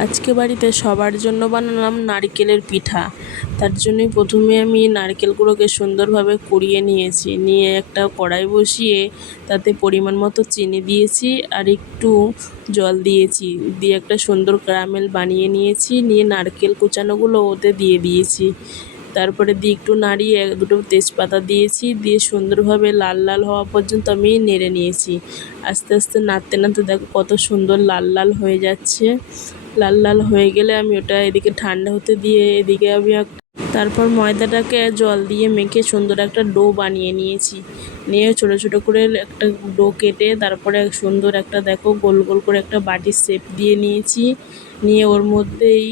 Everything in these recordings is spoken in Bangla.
আজকে বাড়িতে সবার জন্য বানালাম নারকেলের পিঠা। তার জন্যই প্রথমে আমি নারকেলগুলোকে সুন্দরভাবে কুড়িয়ে নিয়েছি, নিয়ে একটা কড়াই বসিয়ে তাতে পরিমাণ মতো চিনি দিয়েছি আর একটু জল দিয়েছি, দিয়ে একটা সুন্দর ক্যারামেল বানিয়ে নিয়েছি। নিয়ে নারকেল কুচানোগুলো ওতে দিয়ে দিয়েছি, তারপরে দিয়ে একটু নাড়িয়ে দুটো তেজপাতা দিয়েছি, দিয়ে সুন্দরভাবে লাল লাল হওয়া পর্যন্ত আমি নেড়ে নিয়েছি। আস্তে আস্তে নাড়তে নাড়তে দেখো কত সুন্দর লাল লাল হয়ে যাচ্ছে। লাল লাল হয়ে গেলে আমি ওটা এদিকে ঠান্ডা হতে দিয়ে এদিকে আমি তারপর ময়দাটাকে জল দিয়ে মেখে সুন্দর একটা ডো বানিয়ে নিয়েছি। নিয়ে ছোটো ছোটো করে একটা ডো কেটে তারপরে সুন্দর একটা দেখো গোল গোল করে একটা বাটির শেপ দিয়ে নিয়েছি। নিয়ে ওর মধ্যেই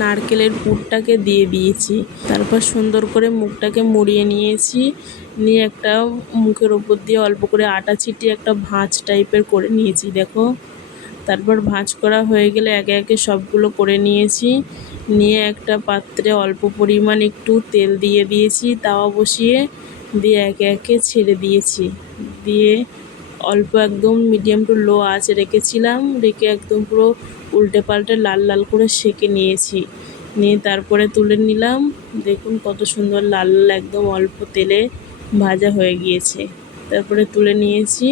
নারকেলের পুরটাকে দিয়ে দিয়েছি, তারপর সুন্দর করে মুখটাকে মুড়িয়ে নিয়েছি। নিয়ে একটা মুখের ওপর দিয়ে অল্প করে আটা ছিটিয়ে একটা ভাঁজ টাইপের করে নিয়েছি দেখো। তারপর ভাঁজ করা হয়ে গেলে একে একে সবগুলো করে নিয়েছি। নিয়ে একটা পাত্রে অল্প পরিমাণ একটু তেল দিয়ে দিয়েছি, তাওয়া বসিয়ে দিয়ে একে একে ছেড়ে দিয়েছি। দিয়ে অল্প একদম মিডিয়াম টু লো আঁচে রেখেছিলাম, রেখে একদম পুরো উল্টে পাল্টে লাল লাল করে সেঁকে নিয়েছি। নিয়ে তারপরে তুলে নিলাম। দেখুন কত সুন্দর লাল লাল একদম অল্প তেলে ভাজা হয়ে গিয়েছে। তারপরে তুলে নিয়েছি।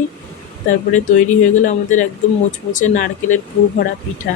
তারপরে তৈরি হয়ে গেল আমাদের একদম মুচমুচে নারকেলের পুর ভরা পিঠা।